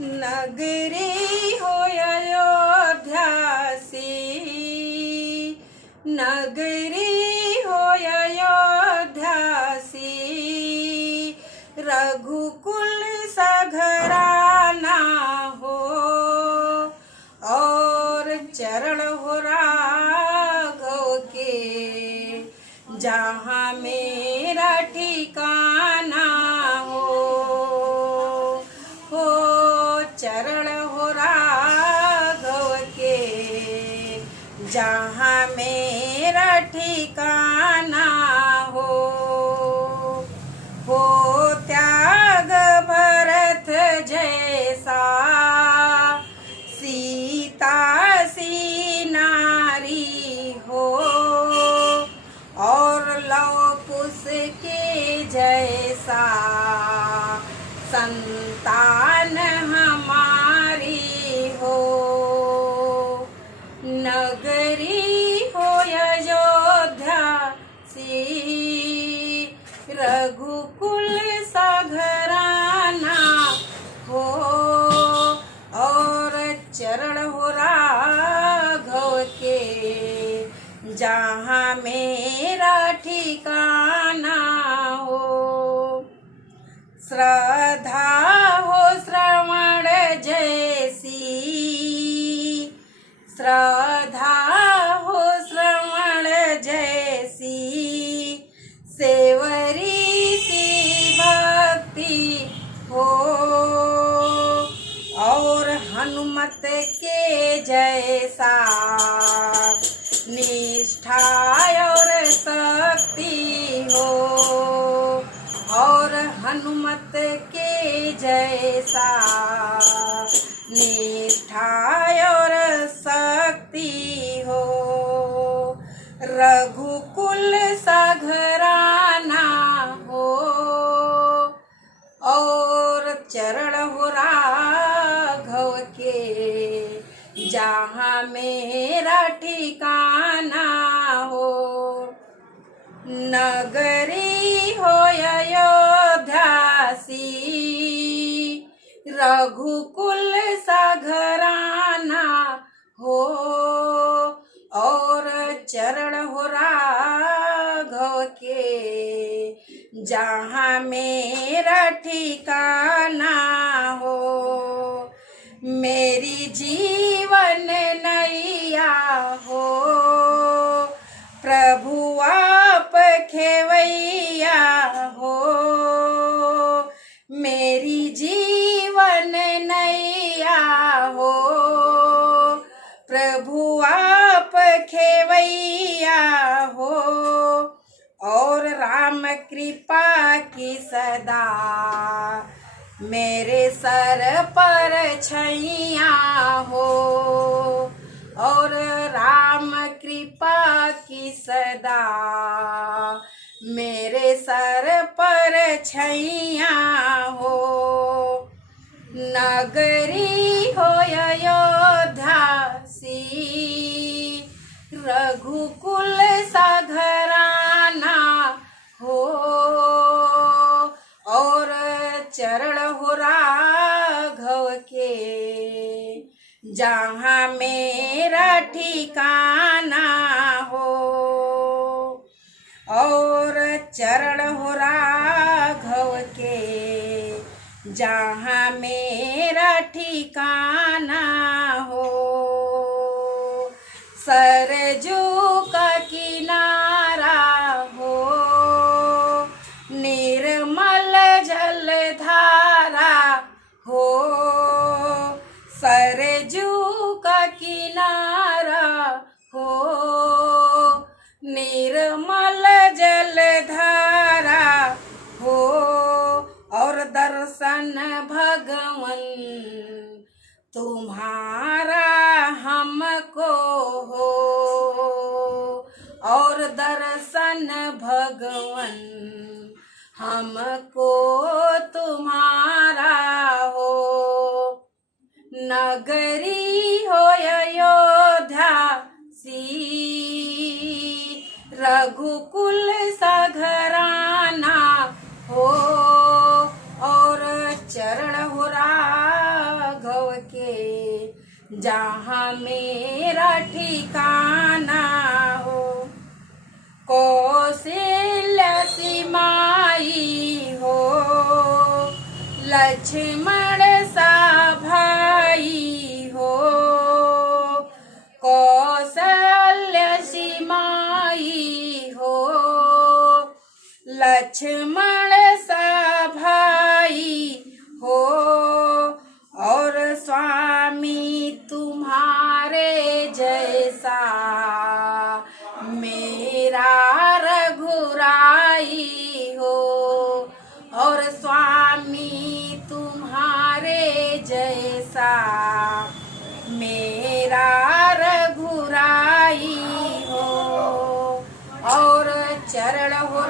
नगरी हो अयोध्या सी, नगरी हो अयोध्या सी, रघुकुल सा घराना हो, और चरण हो राघव के, जहाँ मेरा ठिकाना हो चरण हो राघव के, जहाँ मेरा ठिकाना हो त्याग भरत जैसा, सीता सी नारी हो, और लव कुश के जैसा संतान हमारी हो। नगरी हो अयोध्या सी, रघुकुल सा घराना हो, और चरण हो राघव के, जहाँ मेरा ठिकाना हो। श्रद्धा हो श्रवण जैसी, श्रद्धा हो श्रवण जैसी, सेवरी सी भक्ति हो, और हनुमत के जैसा निष्ठा और शक्ति हो, और हनुमत के जैसा निष्ठा और शक्ति हो, रघुकुल सा घराना हो, और चरण हो राघव के, जहाँ मेरा ठिकाना हो। नगरी हो अयोध्या सी, रघुकुल सा घराना हो, और चरण हो राघव के, जहाँ मेरा ठिकाना हो। मेरी जीवन नैया हो, प्रभु आप खेवैया हो, मेरी जीवन नैया हो, प्रभु आप खेवैया हो, और राम कृपा की सदा मेरे सर पर छैया हो, और राम कृपा की सदा मेरे सर पर छैया हो। नगरी हो अयोध्या सी, रघुकुल सा घराना हो, और चरण हो राघव के, जहाँ मेरा ठिकाना हो, और चरण हो राघव के, जहाँ मेरा ठिकाना हो। सरजू का किनारा हो, निर्मल जलधारा हो, सरजू का किनारा हो, निर्मल जलधारा हो, और दर्शन भगवन तुम्हारा हमको हो, और दर्शन भगवन हमको तुम्हारा हो। नगरी हो अयोध्या सी, रघुकुल सा घराना हो, और चरण हो राघव जहाँ मेरा ठिकाना हो। कौशल्या सिमाई हो, लक्ष्मण सा भाई हो। कौशल्या सिमाई हो, लक्ष्मण सा भाई हो। और स्वामी तुम्हारे जैसा मेरा रघुराई हो। और स्वामी तुम्हारे जैसा मेरा रघुराई हो। और चरण हो